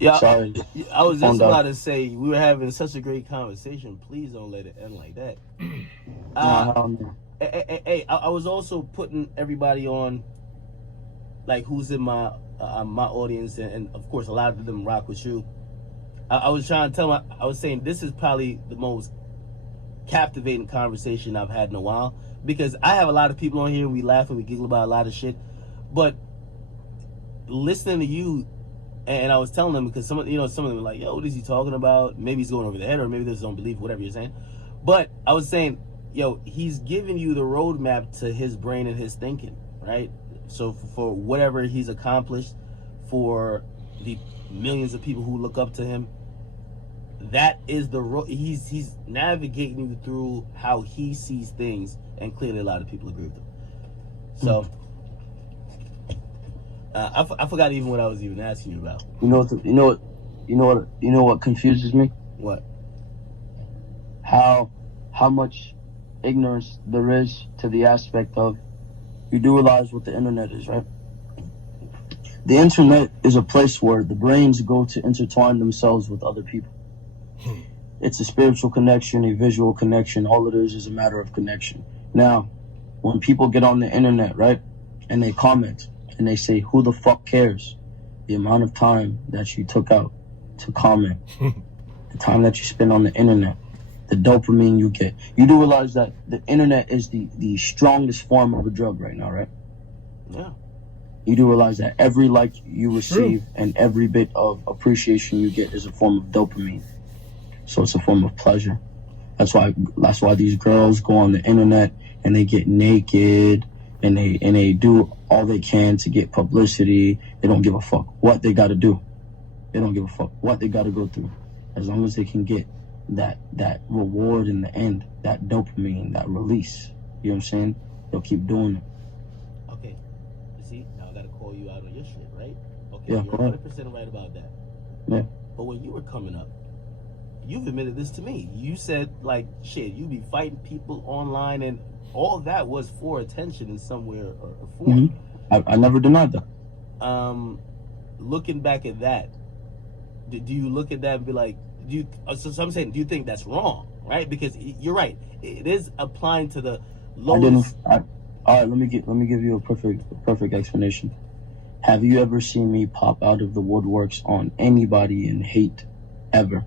Yeah, Sorry, I was just phoned about out. to say we were having such a great conversation. Please don't let it end like that. Nah, Uh, hell no. hey, I was also putting everybody on, like who's in my audience, and of course a lot of them rock with you. I was trying to tell my, I was saying this is probably the most captivating conversation I've had in a while because I have a lot of people on here. We laugh and we giggle about a lot of shit, but listening to you, and I was telling them because some of them were like, "Yo, what is he talking about?" Maybe he's going over the head, or maybe they just don't believe whatever you're saying. But I was saying, yo, he's giving you the roadmap to his brain and his thinking, right? So for whatever he's accomplished, for the millions of people who look up to him, that is the he's navigating you through how he sees things, and clearly a lot of people agree with him. So I forgot even what I was even asking you about. You know what confuses me? What? How much ignorance there is to the aspect of, you do realize what the internet is, right? The internet is a place where the brains go to intertwine themselves with other people. It's a spiritual connection, a visual connection. All it is a matter of connection. Now, when people get on the internet, right, and they comment and they say, who the fuck cares? The amount of time that you took out to comment, the time that you spend on the internet, the dopamine you get. You do realize that the internet is the strongest form of a drug right now, right? Yeah. You do realize that every like you receive and every bit of appreciation you get is a form of dopamine. So it's a form of pleasure. That's why these girls go on the internet and they get naked and they do all they can to get publicity. They don't give a fuck what they got to do. They don't give a fuck what they got to go through. As long as they can get that reward in the end, that dopamine, that release. You know what I'm saying? They'll keep doing it. Okay. See, now I got to call you out on your shit, right? Okay, yeah, you're 100% right about that. Yeah. But when you were coming up, you've admitted this to me. You said, like, shit, you be fighting people online, and all that was for attention in some way or form. I never denied that. Looking back at that, do you look at that and be like, so I'm saying, do you think that's wrong, right? Because you're right. It is applying to the lowest. All right, let me give you a perfect explanation. Have you ever seen me pop out of the woodworks on anybody in hate, ever?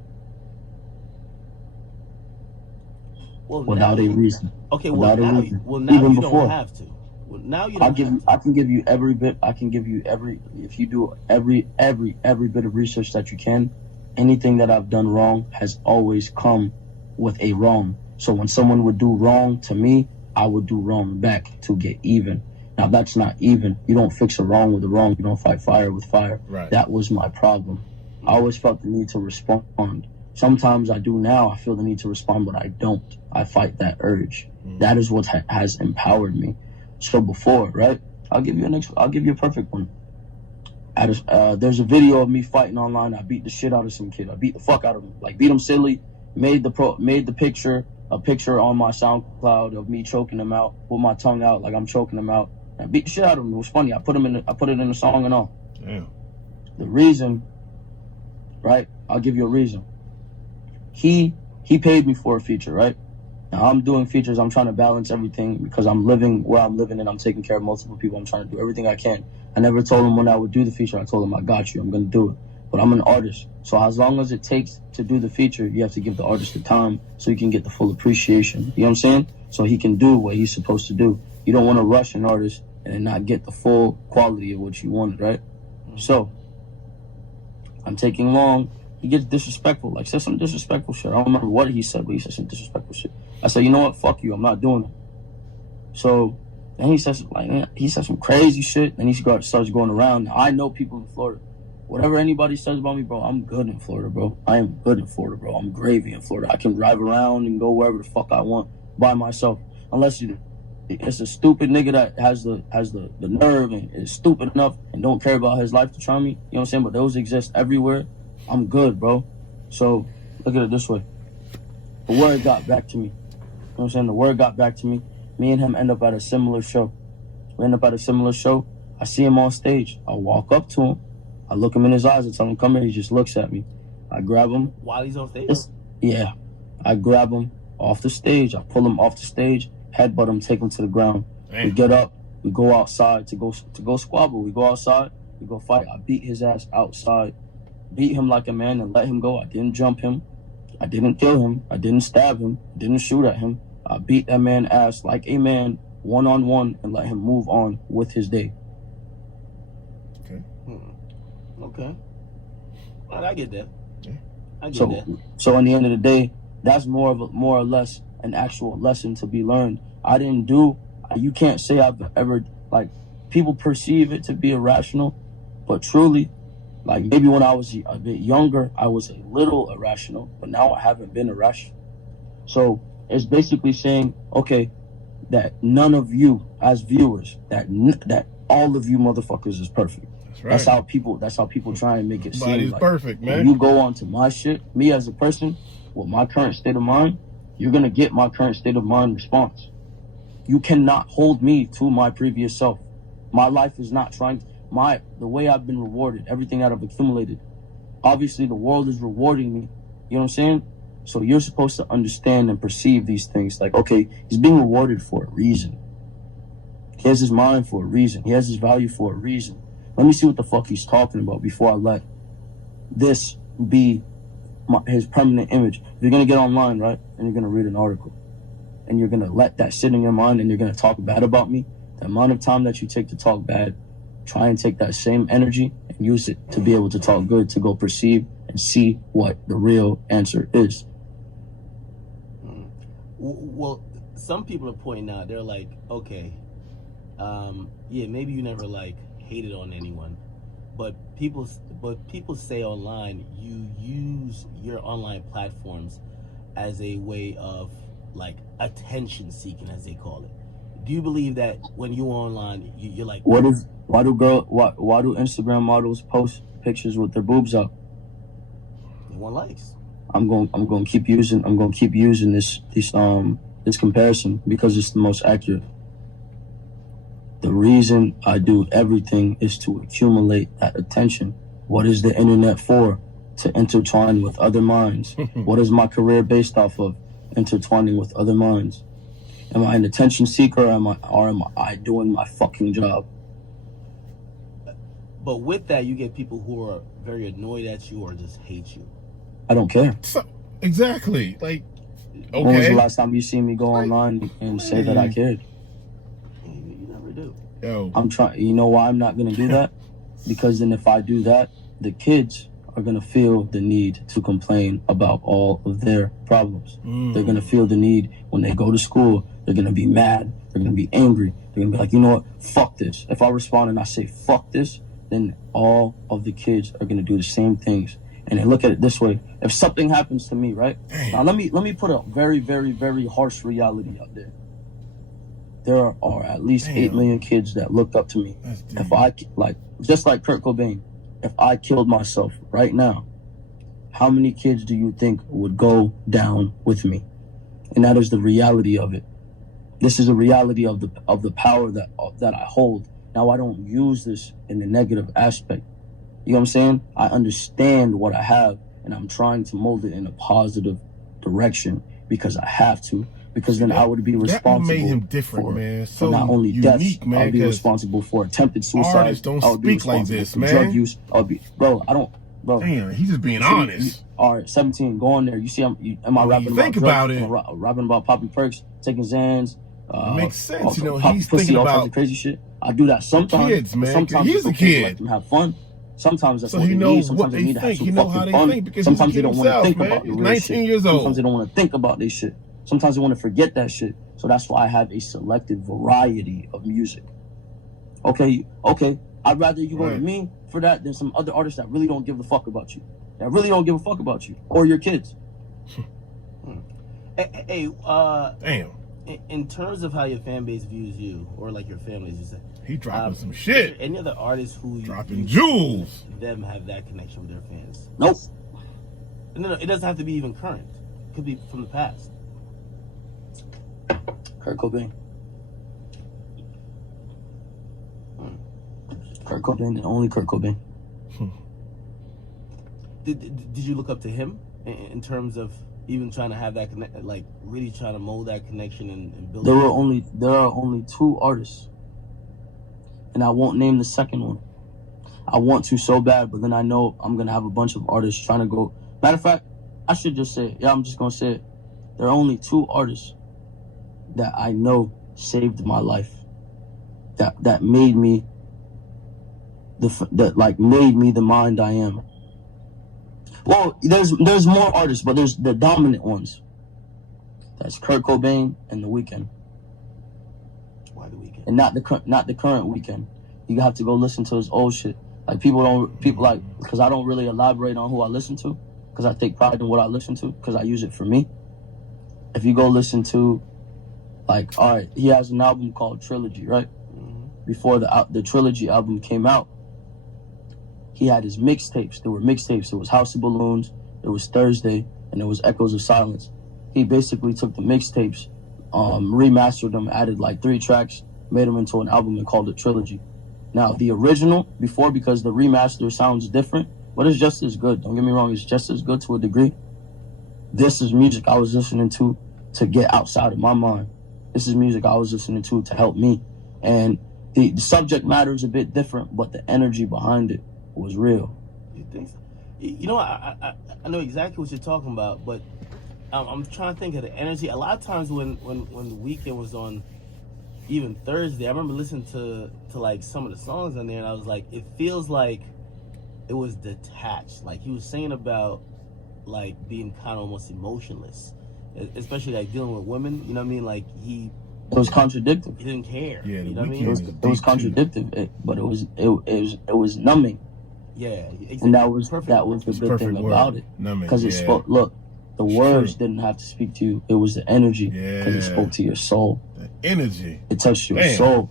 Well, without a reason. Okay, without now, a reason. now Even you before. don't have to. Well, now you don't I can give you every bit. I can give you every. If you do every bit of research that you can, anything that I've done wrong has always come with a wrong. So when someone would do wrong to me, I would do wrong back to get even. Now that's not even. You don't fix a wrong with a wrong. You don't fight fire with fire. Right. That was my problem. I always felt the need to respond. Sometimes I do now. I feel the need to respond, but I don't. I fight that urge. That is what has empowered me. So before, right? I'll give you a perfect one. There's a video of me fighting online. I beat the shit out of some kid. I beat the fuck out of him. Like, beat him silly. Made the picture on my SoundCloud of me choking him out with my tongue out, like I'm choking him out. I beat the shit out of him. It was funny. I put it in the song and all. Damn. The reason, right? I'll give you a reason. He paid me for a feature, right? Now I'm doing features. I'm trying to balance everything because I'm living where I'm living and I'm taking care of multiple people. I'm trying to do everything I can. I never told him when I would do the feature. I told him, I got you. I'm going to do it. But I'm an artist. So as long as it takes to do the feature, you have to give the artist the time so he can get the full appreciation. You know what I'm saying? So he can do what he's supposed to do. You don't want to rush an artist and not get the full quality of what you wanted, right? So I'm taking long. He gets disrespectful, like said some disrespectful shit. I don't remember what he said, but he said some disrespectful shit. I said, you know what? Fuck you. I'm not doing it. So then he says some crazy shit. Then he starts going around. Now, I know people in Florida. Whatever anybody says about me, bro, I'm good in Florida, bro. I am good in Florida, bro. I'm gravy in Florida. I can drive around and go wherever the fuck I want by myself. Unless it's a stupid nigga that has the nerve and is stupid enough and don't care about his life to try me. You know what I'm saying? But those exist everywhere. I'm good, bro. So look at it this way. The word got back to me. You know what I'm saying? The word got back to me. Me and him end up at a similar show. We end up at a similar show. I see him on stage. I walk up to him. I look him in his eyes and tell him, come here. He just looks at me. I grab him. While he's on stage? Yeah. I grab him off the stage. I pull him off the stage, headbutt him, take him to the ground. Damn. We get up. We go outside to go squabble. We go outside. We go fight. I beat his ass outside. Beat him like a man and let him go. I didn't jump him. I didn't kill him. I didn't stab him. I didn't shoot at him. I beat that man's ass like a man, one-on-one, and let him move on with his day. Okay. Okay. Well, I get that. Yeah. I get that. So in the end of the day, that's more or less an actual lesson to be learned. I didn't do. You can't say I've ever, like, people perceive it to be irrational, but truly, like, maybe when I was a bit younger, I was a little irrational, but now I haven't been irrational. So it's basically saying, okay, that none of you as viewers, that all of you motherfuckers is perfect. That's right. That's how people try and make it seem like perfect, man. When you go on to my shit, me as a person, with my current state of mind, you're gonna get my current state of mind response. You cannot hold me to my previous self. My life is not the way I've been rewarded, everything that I've accumulated. Obviously, the world is rewarding me. You know what I'm saying? So you're supposed to understand and perceive these things. Like, okay, he's being rewarded for a reason. He has his mind for a reason. He has his value for a reason. Let me see what the fuck he's talking about before I let this be his permanent image. If you're going to get online, right, and you're going to read an article, and you're going to let that sit in your mind, and you're going to talk bad about me, the amount of time that you take to talk bad, try and take that same energy and use it to be able to talk good, to go perceive and see what the real answer is. Well, some people are pointing out, they're like, okay, yeah, maybe you never, like, hated on anyone, but people say online you use your online platforms as a way of, like, attention seeking, as they call it. Do you believe that when you're online, you're like, why do Instagram models post pictures with their boobs up? They want likes. I'm going to keep using this comparison because it's the most accurate. The reason I do everything is to accumulate that attention. What is the internet for? To intertwine with other minds. What is my career based off of? Intertwining with other minds. Am I an attention seeker or am I doing my fucking job? But with that, you get people who are very annoyed at you or just hate you. I don't care. Exactly. Like, okay. When was the last time you seen me go online and say that I cared? You never do. Yo. I'm trying. You know why I'm not going to do that? Because then if I do that, the kids are going to feel the need to complain about all of their problems. They're going to feel the need when they go to school. They're going to be mad. They're going to be angry. They're going to be like, you know what? Fuck this. If I respond and I say fuck this, then all of the kids are going to do the same things. And they look at it this way. If something happens to me, right? Now let me put a very, very, very harsh reality out there. There are at least 8 million kids that look up to me. If I, just like Kurt Cobain, if I killed myself right now, how many kids do you think would go down with me? And that is the reality of it. This is the reality of the power that I hold. Now, I don't use this in the negative aspect. You know what I'm saying? I understand what I have, and I'm trying to mold it in a positive direction because I have to. Because then I would be responsible made him different, for, man. for not only deaths, I would be responsible for attempted suicide. Don't I would be speak like this, for man. drug use. I would be, bro. Damn, he's just being honest. All right, 17, go on there. You see, am I rapping about drugs? About it. Am I rapping about popping perks, taking Xans? It makes sense, you know. He's Thinking all about kinds of crazy shit. I do that sometimes. Kids, man. Sometimes He's a kid. Let them have fun. Sometimes that's so what he they knows need. Sometimes what they they need to have think. some He knows fucking how they fun. think because Sometimes he's they don't want to think about the real 19 shit. years old. Sometimes they don't want to think about this shit. Sometimes they want to forget that shit. So that's why I have a selective variety of music. Okay. I'd rather you go to me for that than some other artists that really don't give a fuck about you. That really don't give a fuck about you or your kids. Hey, damn. In terms of how your fan base views you, or like your family, as you said, he dropping some shit. Any other artists who dropping jewels? Them have that connection with their fans? Nope. No, it doesn't have to be even current. It could be from the past. Kurt Cobain. Kurt Cobain and only Kurt Cobain. Did you look up to him in terms of even trying to have that connect, like really trying to mold that connection and build? There are only 2 artists, and I won't name the second one. I want to so bad, but then I know I'm gonna have a bunch of artists trying to go. Matter of fact, I should just say it. Yeah, I'm just gonna say it. There are only 2 artists that I know saved my life. That made me made me the mind I am. Well, there's more artists, but there's the dominant ones. That's Kurt Cobain and The Weeknd. Why The Weeknd? And not the current Weeknd. You have to go listen to his old shit. Like because I don't really elaborate on who I listen to, because I take pride in what I listen to, because I use it for me. If you go listen to, like, all right, he has an album called Trilogy, right? Mm-hmm. Before the Trilogy album came out, he had his mixtapes. There were mixtapes. There was House of Balloons, there was Thursday, and there was Echoes of Silence. He basically took the mixtapes, remastered them, added like 3 tracks, made them into an album and called it Trilogy. Now, the original, before, because the remaster sounds different, but it's just as good. Don't get me wrong, it's just as good to a degree. This is music I was listening to get outside of my mind. This is music I was listening to help me. And the subject matter is a bit different, but the energy behind it was real. You think so? You know, I know exactly what you're talking about, but I'm trying to think of the energy. A lot of times when The Weeknd was on, even Thursday, I remember listening to like some of the songs on there, and I was like, it feels like it was detached. Like he was saying about like being kind of almost emotionless, especially like dealing with women. You know what I mean? Like it was contradictory. He didn't care. Yeah, you know what I mean? It was contradictory, but it was numbing. Yeah, exactly. And that was Perfect. the good thing about it, because it spoke. Look, the words didn't have to speak to you. It was the energy, because it spoke to your soul. The energy. It touched your soul.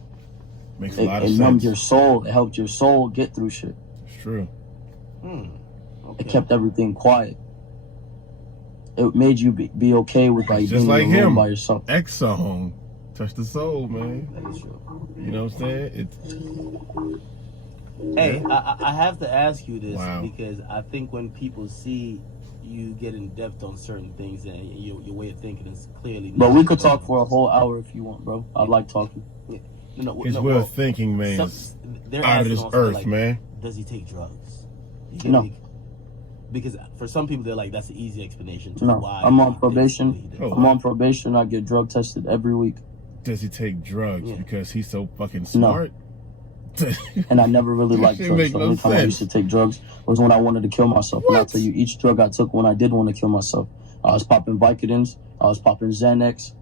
Makes a lot of sense. It numbed your soul. It helped your soul get through shit. It's true. Okay. It kept everything quiet. It made you be okay with like just being like in a room him by yourself. X song, touch the soul, man. That is true. You know what I'm saying? Hey, I have to ask you this, Wow. because I think when people see you get in depth on certain things and your way of thinking is clearly. But we could talk for a whole hour if you want, bro. I like talking. His way of thinking, man, is out of this earth, like, man. Does he take drugs? No. Because for some people, they're like, that's the easy explanation to No, why. I'm on probation. Oh. I'm on probation. I get drug tested every week. Does he take drugs Yeah. because he's so fucking smart? And I never really liked That drugs. make The no only time I sense. used to take drugs was when I wanted to kill myself. And I'll What? tell you, each drug I took when I did want to kill myself. I was popping Vicodins. I was popping Xanax.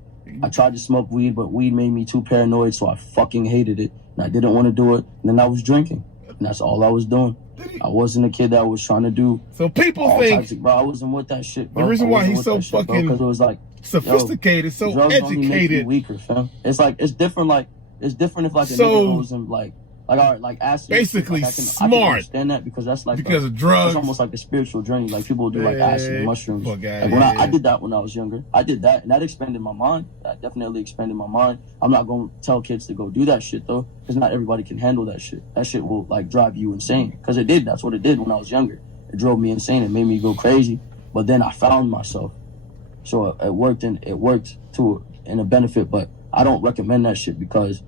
I tried to smoke weed, but weed made me too paranoid, so I fucking hated it. And I didn't want to do it. And then I was drinking. And that's all I was doing. I wasn't a kid that was trying to do So people all think types of, bro, I wasn't with that shit, bro. the reason I why wasn't he's with so that shit, bro, fucking because it was like, sophisticated, so drugs only make you educated. weaker, fam. It's like, it's different if like a So, nigga goes and like all right, like acid. basically like, I can smart. understand that, because that's like Because of drugs. It's almost like a spiritual journey. Like people do like acid and mushrooms. Fuck outta Like when here. I did that when I was younger. I did that, and that expanded my mind. That definitely expanded my mind. I'm not gonna tell kids to go do that shit though, because not everybody can handle that shit. That shit will like drive you insane. Because it did. That's what it did when I was younger. It drove me insane. It made me go crazy. But then I found myself. So it worked in a benefit. But I don't recommend that shit, because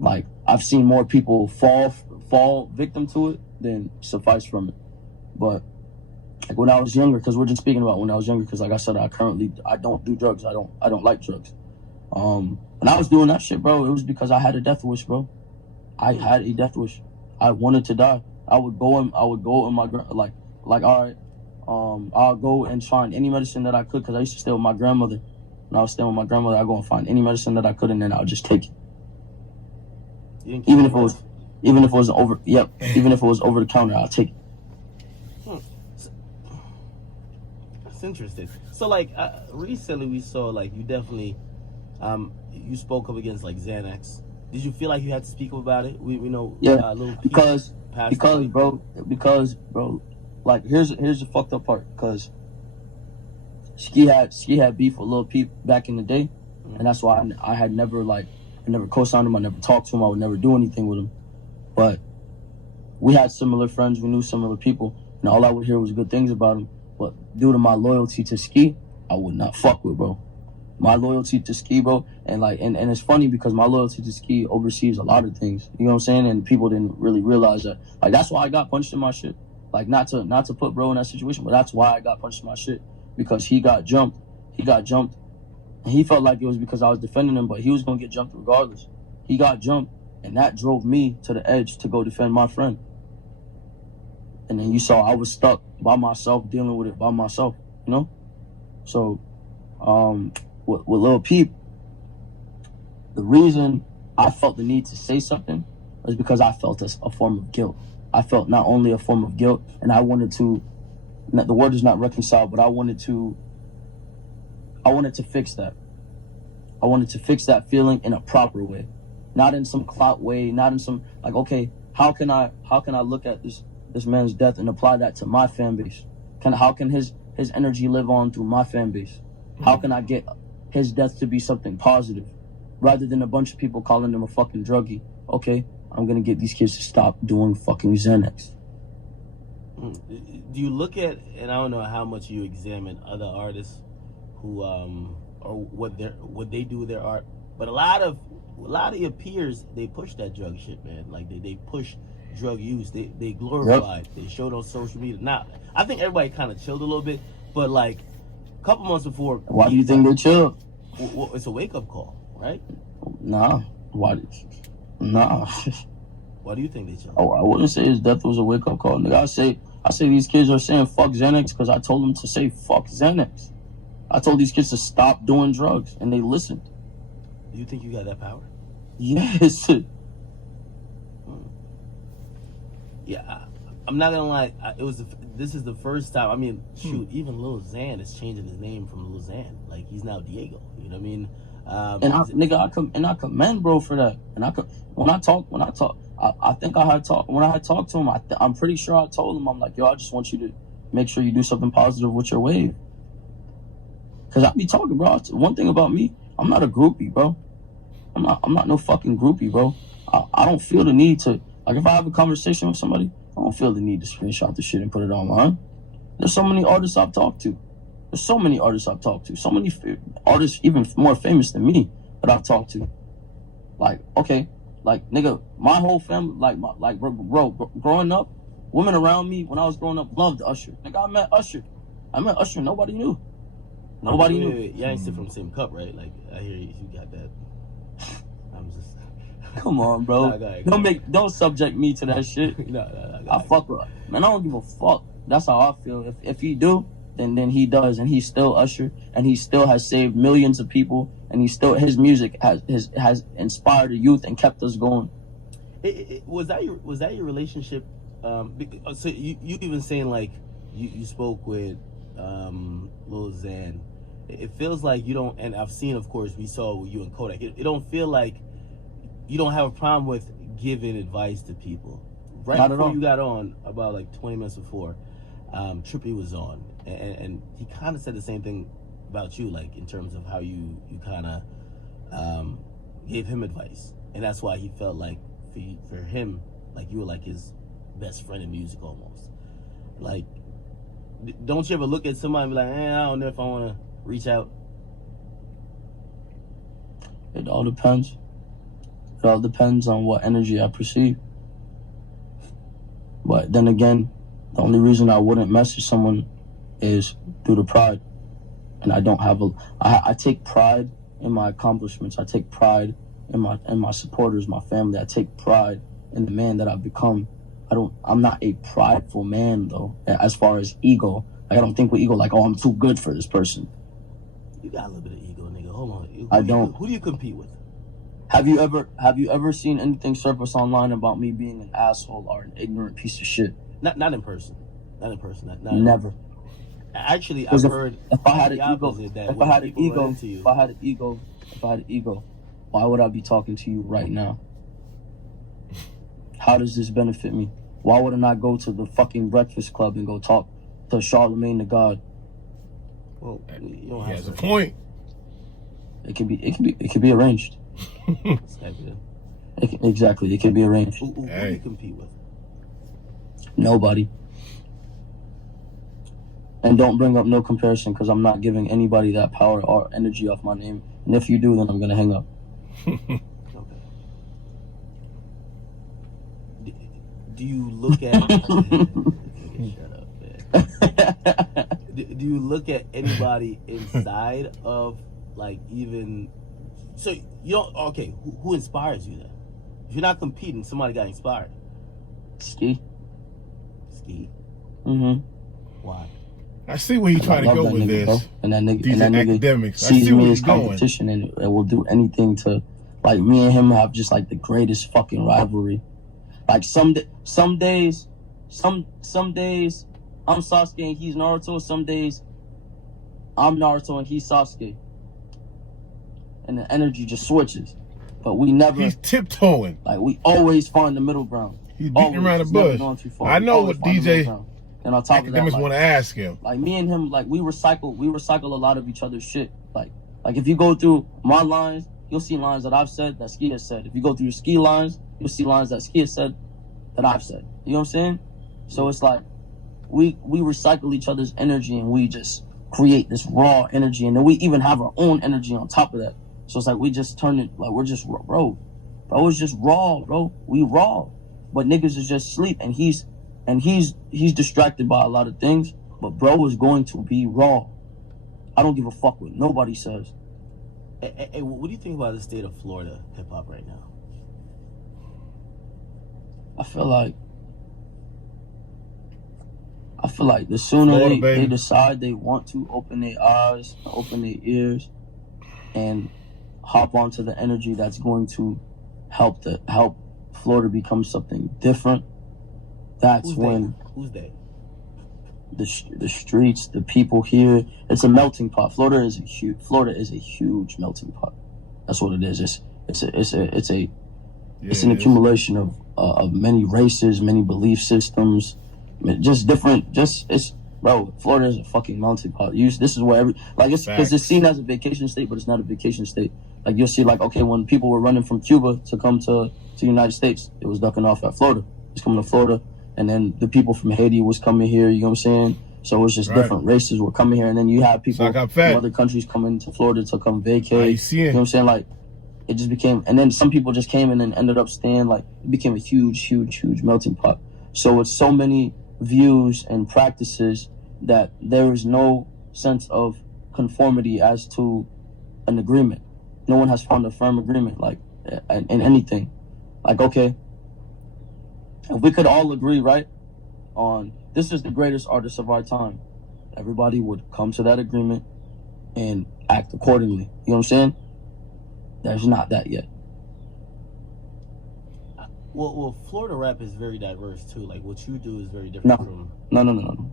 like I've seen more people fall victim to it than suffice from it. But like when I was younger, because we're just speaking about when I was younger, because like I said, I don't do drugs. I don't like drugs. When I was doing that shit, bro, it was because I had a death wish, bro. I had a death wish. I wanted to die. I would go in my like all right, I'll go and find any medicine that I could, because I used to stay with my grandmother. When I was staying with my grandmother, I'd go and find any medicine that I could, and then I would just take it. Even if it was over the counter, I'll take it. That's interesting. So like recently we saw like you definitely you spoke up against like Xanax. Did you feel like you had to speak up about it? We know Lil Peep because passed away. bro, like here's the fucked up part, because Ski had beef with Lil Peep back in the day, and that's why I had never co-signed him. I never talked to him. I would never do anything with him. But we had similar friends, we knew similar people, and all I would hear was good things about him. But due to my loyalty to Ski, I would not fuck with, bro. My loyalty to Ski, bro, and it's funny because my loyalty to Ski oversees a lot of things. You know what I'm saying? And people didn't really realize that. Like, that's why I got punched in my shit. Like, not to put bro in that situation, but that's why I got punched in my shit, because he got jumped. He got jumped, and he felt like it was because I was defending him, but he was gonna get jumped regardless. He got jumped, and that drove me to the edge to go defend my friend. And then you saw I was stuck by myself, dealing with it by myself, you know? So, with Lil Peep, the reason I felt the need to say something was because I felt a form of guilt. I felt not only a form of guilt, and I wanted to, the word is not reconcile, but I wanted to fix that. I wanted to fix that feeling in a proper way. Not in some clout way, not in some, like, okay, how can I look at this man's death and apply that to my fan base? How can his energy live on through my fan base? How can I get his death to be something positive rather than a bunch of people calling him a fucking druggie? Okay, I'm gonna get these kids to stop doing fucking Xanax. Do you look at, and I don't know how much you examine other artists who or what they do with their art, but a lot of your peers, they push that drug shit, man. Like they push drug use. They glorify it. They show it on social media. Now, I think everybody kind of chilled a little bit, but like a couple months before. Why do you think they chilled? Well, it's a wake up call, right? Nah. Why? Nah. Why do you think they chilled? Oh, I wouldn't say his death was a wake up call, nigga. I say these kids are saying fuck Xanax because I told them to say fuck Xanax. I told these kids to stop doing drugs, and they listened. Do you think you got that power? Yes. Yeah, I'm not gonna lie. This is the first time. I mean, shoot, even Lil Xan is changing his name from Lil Xan. Like, he's now Diego. You know what I mean? I commend bro for that. And when I talk, I think I had talked when I had talked to him. I'm pretty sure I told him, I'm like, yo, I just want you to make sure you do something positive with your wave. Cause I be talking, bro. One thing about me, I'm not a groupie, bro. I'm not no fucking groupie, bro. I don't feel the need to, like, if I have a conversation with somebody, I don't feel the need to screenshot the shit and put it online. There's so many artists I've talked to. So many artists even more famous than me that I've talked to. Like, okay, like, nigga, my whole family, bro, growing up, women around me when I was growing up loved Usher. Nigga, I met Usher, nobody knew. Nobody knew. Wait. Y'all ain't sit from the same cup, right? Like, I hear you got that. I'm just. Come on, bro. Don't subject me to that shit. No. I fuck with, man. I don't give a fuck. That's how I feel. If he do, then he does, and he's still Usher, and he still has saved millions of people, and his music has inspired the youth and kept us going. Was that your relationship? So you even saying, like, you spoke with Lil Xan. It feels like you don't, and I've seen, of course, we saw with you and Kodak. It don't feel like you don't have a problem with giving advice to people. Right Not before you got on, about like 20 minutes before, Trippie was on, and he kind of said the same thing about you, like, in terms of how you kind of gave him advice, and that's why he felt like for him, like, you were like his best friend in music almost. Like, don't you ever look at somebody and be like, I don't know if I want to reach out? It all depends. It all depends on what energy I perceive. But then again, the only reason I wouldn't message someone is due to pride. And I don't have I take pride in my accomplishments. I take pride in my supporters, my family. I take pride in the man that I've become. I'm not a prideful man, though, as far as ego. Like, I don't think with ego, like, oh, I'm too good for this person. You got a little bit of ego, nigga. Hold on. I don't. Who do you compete with? Have you ever seen anything surface online about me being an asshole or an ignorant piece of shit? Not in person. Not in person. Never. Actually, I've heard. If I had an ego, why would I be talking to you right now? How does this benefit me? Why wouldn't I go to the fucking Breakfast Club and go talk to Charlemagne the God? Well, you don't he have has a point. It could be arranged. Exactly. It can be arranged. Who do you compete with? Nobody. And don't bring up no comparison, because I'm not giving anybody that power or energy off my name. And if you do, then I'm going to hang up. Okay. Do you look at... Shut up, man. Do you look at anybody inside of, like, even... So, you don't... Okay, who inspires you then? If you're not competing, somebody got inspired. Ski. Ski? Mm-hmm. Why? I see where he's trying to go with nigga, this. bro. And that nigga, These and that nigga academics. I sees see me where as he's going. competition and will do anything to, like, me and him have just like the greatest fucking rivalry. Like some days I'm Sasuke and he's Naruto. Some days I'm Naruto and he's Sasuke. And the energy just switches. But we never... He's tiptoeing. Like, we always find the middle ground. He's beating around the bush. I know what DJ and on top of that, Akademiks like, want to ask him. Like, me and him, like, we recycle a lot of each other's shit. Like if you go through my lines, you'll see lines that I've said that Ski has said. If you go through your Ski lines, you'll see lines that Ski has said that I've said. You know what I'm saying? So it's like we recycle each other's energy and we just create this raw energy, and then we even have our own energy on top of that. So it's like we just turn it, like, we're just bro is just raw, bro. We raw, but niggas is just sleep, and he's distracted by a lot of things. But bro is going to be raw. I don't give a fuck what nobody says. Hey, what do you think about the state of Florida hip hop right now? I feel like the sooner they decide they want to open their eyes, open their ears, and hop onto the energy that's going to help Florida become something different. That's when who's they? The streets, the people here. It's a melting pot. Florida is a huge melting pot. That's what it is. It's an accumulation of many races, many belief systems, bro. Florida is a fucking melting pot. This is where it's because it's seen as a vacation state, but it's not a vacation state. Like, you'll see, like, okay, when people were running from Cuba to come to the United States, it was ducking off at Florida. It's coming to Florida. And then the people from Haiti was coming here, you know what I'm saying? So it's just different races were coming here. And then you have people from other countries coming to Florida to come vacate. You know what I'm saying? Like, it just became, and then some people just came and then ended up staying. Like, it became a huge, huge, huge melting pot. So it's so many views and practices that there is no sense of conformity as to an agreement. No one has found a firm agreement, like, in anything. Like, okay, if we could all agree, right, on this is the greatest artist of our time, everybody would come to that agreement and act accordingly. You know what I'm saying? There's not that yet. Well, Florida rap is very diverse too. Like, what you do is very different from... No.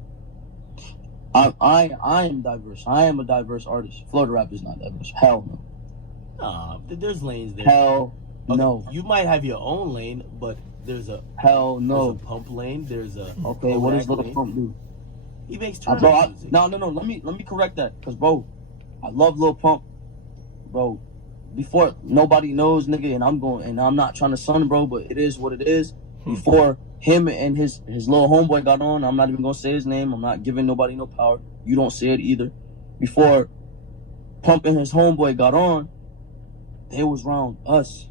I am diverse. I am a diverse artist. Florida rap is not diverse. Hell no. Nah, there's lanes there. Hell no. You might have your own lane, but there's a... Hell no. There's a Pump lane. There's a... Okay, what does Lil Pump do? He makes music. No. Let me correct that, because, bro, I love Lil Pump, bro. Before, nobody knows, nigga, and I'm not trying to son, bro, but it is what it is. Before him and his little homeboy got on, I'm not even gonna say his name. I'm not giving nobody no power. You don't say it either. Before Pump and his homeboy got on, they was around us.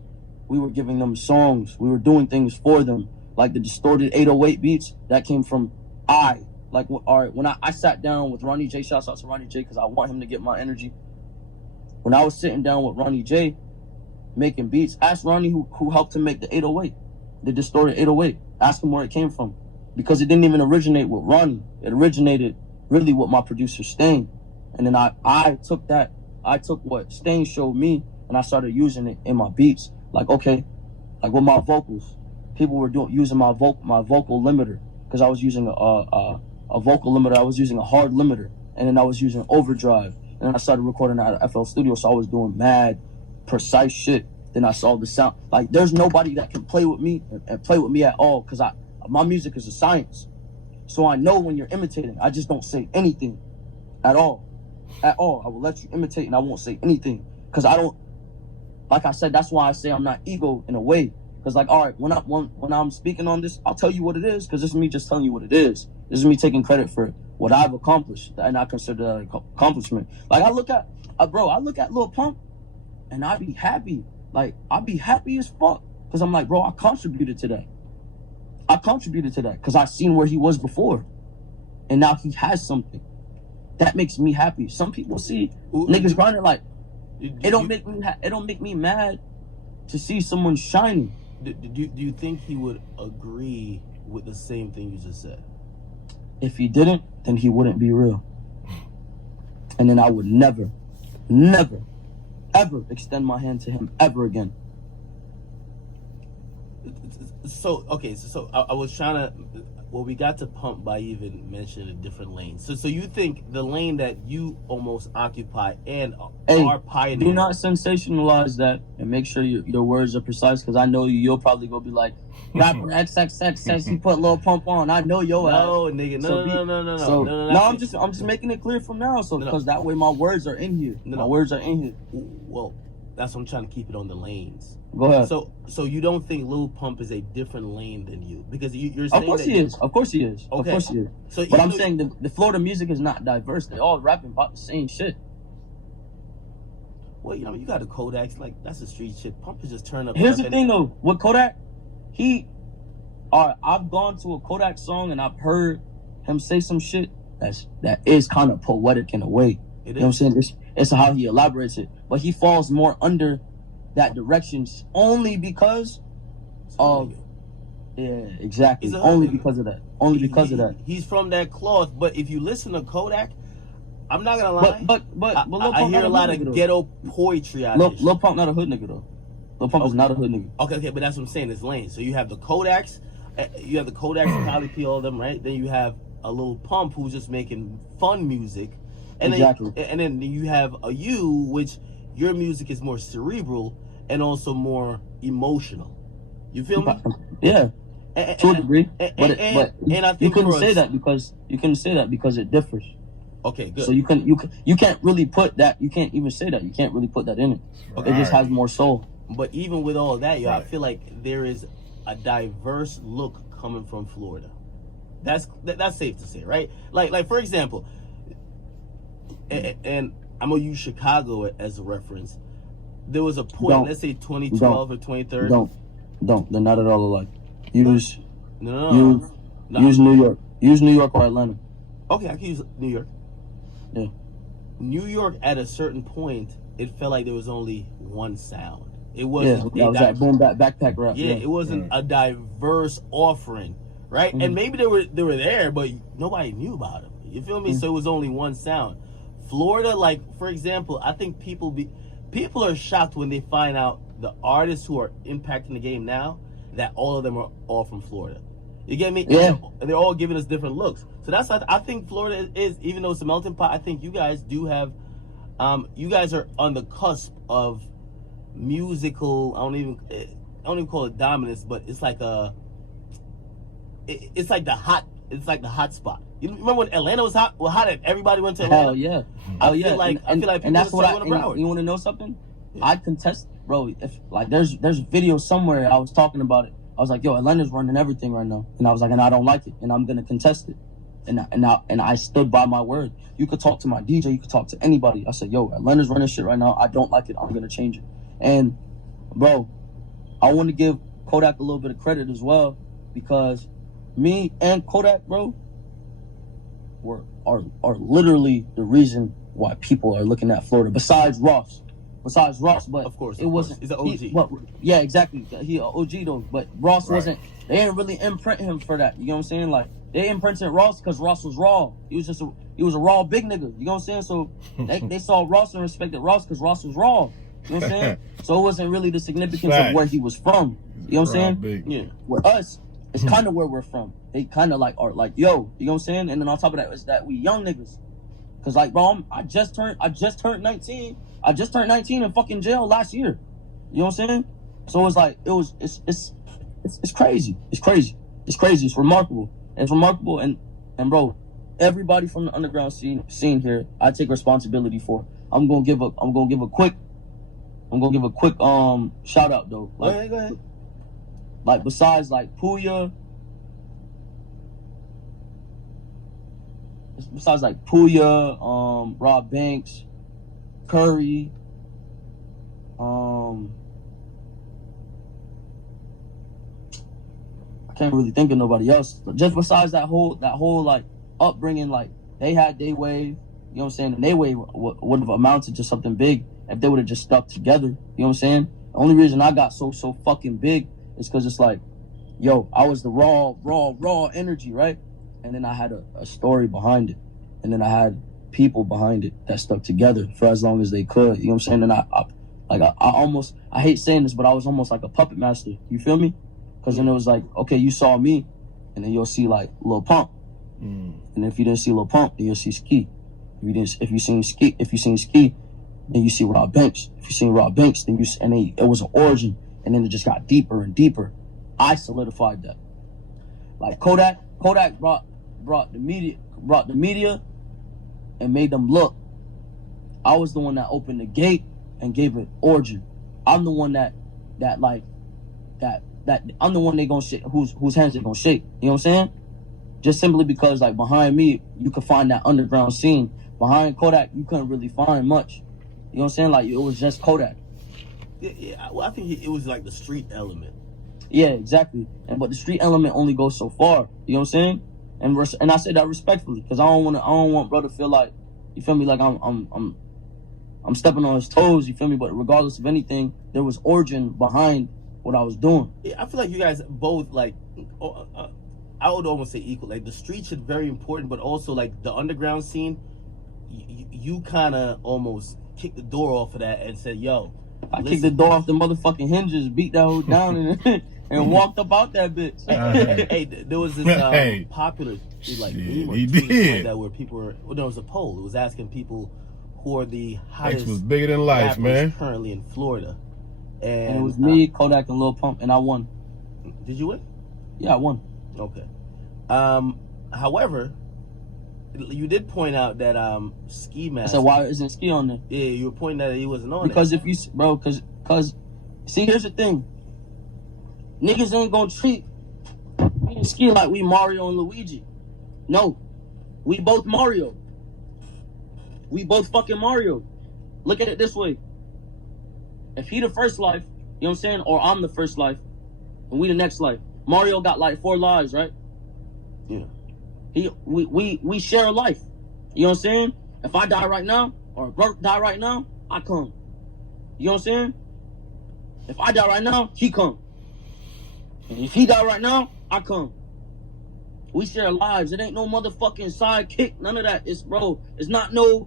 We were giving them songs. We were doing things for them. Like the distorted 808 beats, that came from when I sat down with Ronnie J, shouts out to Ronnie J, because I want him to get my energy. When I was sitting down with Ronnie J making beats, ask Ronnie who helped him make the 808, the distorted 808. Ask him where it came from. Because it didn't even originate with Ronnie. It originated really with my producer Stain. And then I took what Stain showed me and I started using it in my beats. Like, okay, like with my vocals, people were using my vocal limiter, because I was using a vocal limiter. I was using a hard limiter, and then I was using overdrive. And I started recording out of FL Studio, so I was doing mad, precise shit. Then I saw the sound. Like, there's nobody that can play with me and play with me at all, because my music is a science. So I know when you're imitating. I just don't say anything at all. At all. I will let you imitate, and I won't say anything. Because I don't, like I said, that's why I say I'm not ego in a way. Because like, all right, when I'm speaking on this, I'll tell you what it is, because this is me just telling you what it is. This is me taking credit for what I've accomplished, and I consider that an accomplishment. Like I look at Lil Pump, and I be happy. Like I be happy as fuck, because I'm like, bro, I contributed to that. Because I seen where he was before, and now he has something. That makes me happy. Some people see niggas grinding like it don't make me mad to see someone shining. Do you think he would agree with the same thing you just said? If he didn't, then he wouldn't be real. And then I would never, ever extend my hand to him ever again. So, okay, so I was trying to... Well, we got to Pump by even mentioning a different lane. So you think the lane that you almost occupy and are pioneering... Do not sensationalize that, and make sure your words are precise, because I know you'll probably go be like, rapper XXX says he put Lil Pump on. I know your ass. No, nigga, no. I'm just making it clear from now, so because that way my words are in here. My words are in here. Well, that's what I'm trying to keep it on the lanes. Go ahead. So you don't think Lil Pump is a different lane than you? Because you're saying Of course he is. Okay. Of course he is. So but I'm saying the Florida music is not diverse. They all rapping about the same shit. Well, you got the Kodaks, like that's the street shit. Pump is just turn up. Here's the thing though, with Kodak, I've gone to a Kodak song and I've heard him say some shit that is kind of poetic in a way. You know what I'm saying? It's how he elaborates it. But he falls more under that direction only because of... Yeah, exactly. Only because of that. He's from that cloth. But if you listen to Kodak, I'm not gonna lie. But I hear a lot of ghetto poetry out of Lil Pump not a hood nigga though. Lil Pump is not a hood nigga. Okay, but that's what I'm saying. It's lane. So you have the Kodaks, Poly P, all of them, right? Then you have a Lil Pump who's just making fun music, and then you have a you, which your music is more cerebral and also more emotional. You feel me? Yeah. To a degree, but I think you couldn't say that because it differs. Okay, good. So you can't really put that. You can't even say that. You can't really put that in it. Okay. It just has more soul. But even with all that, I feel like there is a diverse look coming from Florida. That's safe to say, right? Like for example, and I'm gonna use Chicago as a reference. There was a point, let's say 2012 or 2013. Don't. They're not at all alike. Use New York. Use New York or Atlanta. Okay, I can use New York. Yeah. New York, at a certain point, it felt like there was only one sound. It wasn't. Yeah, that was that boom backpack rap. Yeah, it wasn't a diverse offering, right? Mm-hmm. And maybe they were there, but nobody knew about them. You feel me? Mm-hmm. So it was only one sound. Florida, like for example, I think people are shocked when they find out the artists who are impacting the game now, that all of them are all from Florida. You get me? Yeah. And they're all giving us different looks. So that's I think Florida is, even though it's a melting pot, I think you guys do have, you guys are on the cusp of musical. I don't even call it dominance, but it's like it's like the hot spot. You remember when Atlanta was hot? Well, how did everybody went to Atlanta? Hell yeah. I feel like people and that's what you want to know something? Yeah. I contest, bro. If like there's a video somewhere I was talking about it. I was like, yo, Atlanta's running everything right now, and I was like, and I don't like it, and I'm gonna contest it, and I stood by my word. You could talk to my DJ, you could talk to anybody. I said, yo, Atlanta's running shit right now. I don't like it. I'm gonna change it. And bro, I want to give Kodak a little bit of credit as well, because me and Kodak, bro, are literally the reason why people are looking at Florida. Besides Ross, but of course, it wasn't. He's an OG. Yeah, exactly. He an OG though, but Ross wasn't. They didn't really imprint him for that. You know what I'm saying? Like they imprinted Ross because Ross was raw. He was a raw big nigga. You know what I'm saying? So they saw Ross and respected Ross because Ross was raw. You know what I'm saying? So it wasn't really the significance of where he was from. You know what I'm saying? Big. Yeah. With us, it's kind of where we're from. They kind of like are like, yo, you know what I'm saying? And then on top of that is that we young niggas. Cause like, bro, I just turned 19. I just turned 19 in fucking jail last year. You know what I'm saying? So it's like it's crazy. It's crazy. It's remarkable. It's remarkable. And bro, everybody from the underground scene here, I take responsibility for. I'm gonna give a quick shout out though. Like, go ahead. Like, besides, like, Puya, Rob Banks, Curry, I can't really think of nobody else. Just besides that whole like upbringing, like they had their wave, you know what I'm saying? And their wave would have amounted to something big if they would have just stuck together. You know what I'm saying? The only reason I got so fucking big is because it's like, yo, I was the raw energy, right? And then I had a story behind it, and then I had people behind it that stuck together for as long as they could. You know what I'm saying? And I hate saying this, but I was almost like a puppet master. You feel me? Because then it was like, okay, you saw me, and then you'll see like Lil Pump, and if you didn't see Lil Pump, then you'll see Ski. If you seen Ski, then you see Rob Banks. If you seen Rob Banks, then it was an origin, and then it just got deeper and deeper. I solidified that. Like Kodak brought the media and made them look. I was the one that opened the gate and gave it origin. I'm the one that I'm the one they gonna shake, whose hands they gonna shake. You know what I'm saying? Just simply because, like, behind me, you could find that underground scene. Behind Kodak, you couldn't really find much. You know what I'm saying? Like, it was just Kodak. Yeah. Well, I think it was like the street element. Yeah, exactly. But the street element only goes so far. You know what I'm saying? And I say that respectfully, because I don't want bro to feel like, you feel me, like I'm stepping on his toes. You feel me? But regardless of anything, there was origin behind what I was doing. Yeah, I feel like you guys both, like, I would almost say equal. Like, the street shit very important, but also like the underground scene. You kind of almost kicked the door off of that and said, "Yo." I kicked the door off the motherfucking hinges, beat that hoe down, and walked up out that bitch. Hey, there was this popular like meme or tweet like that where people were. Well, there was a poll. It was asking people who are the hottest. X was bigger than life, man. Currently in Florida, and it was me, Kodak, and Lil Pump, and I won. Did you win? Yeah, I won. Okay. However, you did point out that Ski Mask. I said, why isn't Ski on there? Yeah, you were pointing out that he wasn't on because if you, bro, because see, here's the thing. Niggas ain't gonna treat me and Ski like we Mario and Luigi. No, we both Mario. We both fucking Mario. Look at it this way. If he the first life, you know what I'm saying, or I'm the first life, and we the next life. Mario got like 4 lives, right? Yeah. We share a life. You know what I'm saying? If I die right now, or Bert die right now, I come. You know what I'm saying? If I die right now, he come. And if he die right now, I come. We share lives. It ain't no motherfucking sidekick. None of that. It's not no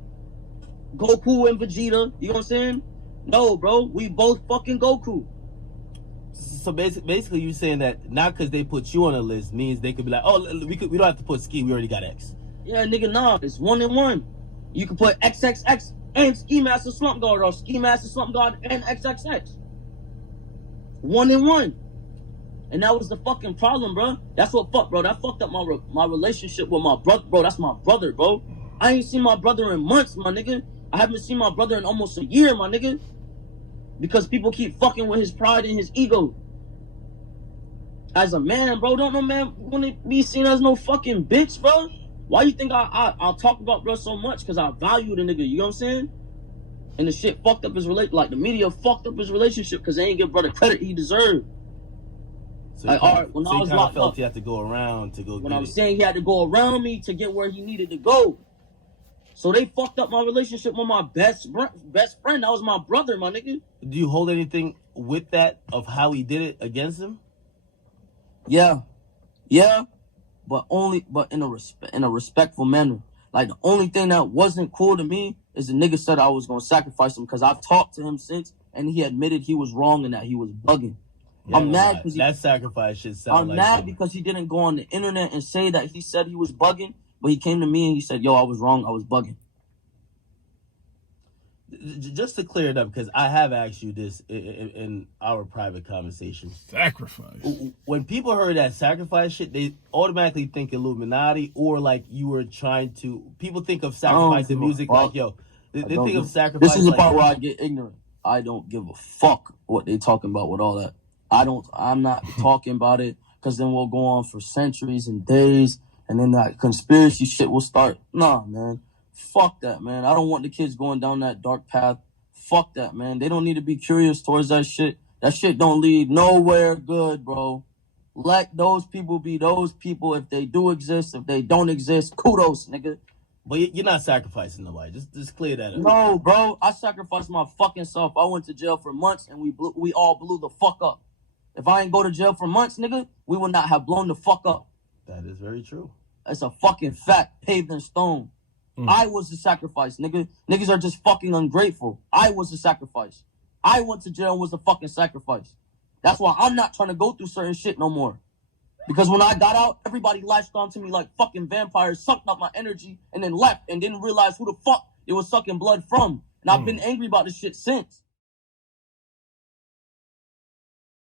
Goku and Vegeta. You know what I'm saying? No, bro. We both fucking Goku. So basically, you saying that not because they put you on a list means they could be like, oh, we don't have to put Ski. We already got X. Yeah, nigga, nah. It's 1 and 1. You can put XXX and Ski Master Slump God, or Ski Master Slump God and XXX. 1 and 1. And that was the fucking problem, bro. That's what fucked, bro. That fucked up my relationship with my brother, bro. That's my brother, bro. I ain't seen my brother in months, my nigga. I haven't seen my brother in almost a year, my nigga. Because people keep fucking with his pride and his ego. As a man, bro, don't no man want to be seen as no fucking bitch, bro. Why you think I'll talk about bro so much? Because I value the nigga, you know what I'm saying? And the shit fucked up his like the media fucked up his relationship because they ain't give brother credit he deserved. So like, all right, when I was locked up, he had to go around to go. When I was saying he had to go around me to get where he needed to go. So they fucked up my relationship with my best friend. That was my brother, my nigga. Do you hold anything with that of how he did it against him? Yeah, but in a respectful manner. Like, the only thing that wasn't cool to me is the nigga said I was gonna sacrifice him because I've talked to him since, and he admitted he was wrong and that he was bugging. Yeah, I'm mad because that sacrifice should sound. I'm like mad something. because he didn't go on the internet and say that he said he was bugging, but he came to me and he said, "Yo, I was wrong. I was bugging." Just to clear it up, because I have asked you this in our private conversation. Sacrifice. When people heard that sacrifice shit, they automatically think Illuminati or like you were trying to. People think of sacrifice in music like, yo, they think of sacrifice. This is the like, part where I get ignorant. I don't give a fuck what they talking about with all that. I'm not talking about it, because then we'll go on for centuries and days, and then that conspiracy shit will start. Nah, man. Fuck that, man. I don't want the kids going down that dark path. Fuck that, man. They don't need to be curious towards that shit. That shit don't lead nowhere good, bro. Let those people be those people. If they do exist, if they don't exist, kudos, nigga. But you're not sacrificing nobody. Just clear that up. No, bro. I sacrificed my fucking self. I went to jail for months, and we all blew the fuck up. If I ain't go to jail for months, nigga, we would not have blown the fuck up. That is very true. It's a fucking fact, paved in stone. I was the sacrifice, nigga. Niggas are just fucking ungrateful. I was the sacrifice. I went to jail and was the fucking sacrifice. That's why I'm not trying to go through certain shit no more. Because when I got out, everybody latched onto me like fucking vampires, sucked up my energy, and then left and didn't realize who the fuck it was sucking blood from. And I've been angry about this shit since.